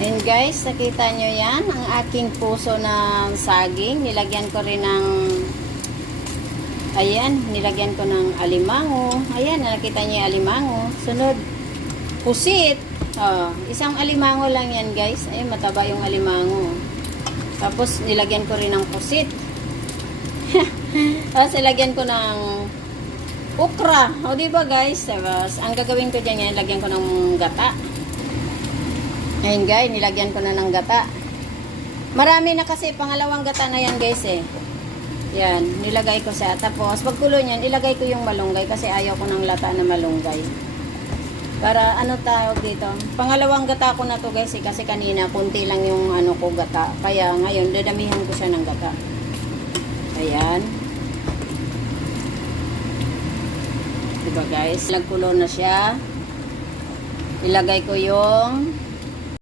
And guys, nakita nyo yan, ang aking puso ng saging. Nilagyan ko rin ng, ayan, nilagyan ko ng alimango. Ayan, nakita nyo yung alimango. Sunod, pusit. Isang alimango lang yan guys. Ayan, mataba yung alimango. Tapos, nilagyan ko rin ng pusit. Tapos, nilagyan ko ng okra. O, diba guys? Tapos, ang gagawin ko dyan yan, nilagyan ko ng gata. Ayun guys, nilagyan ko na ng gata. Marami na kasi, pangalawang gata na yan guys eh. Yan, nilagay ko siya. Tapos, pagkulo niyan, ilagay ko yung malunggay kasi ayaw ko ng lata na malunggay. Para ano tawag dito? Pangalawang gata ko na to guys eh, kasi kanina kunti lang yung ano ko gata. Kaya ngayon, dadamihan ko siya ng gata. Ayan. Diba guys? Nagkulo na siya. Ilagay ko yung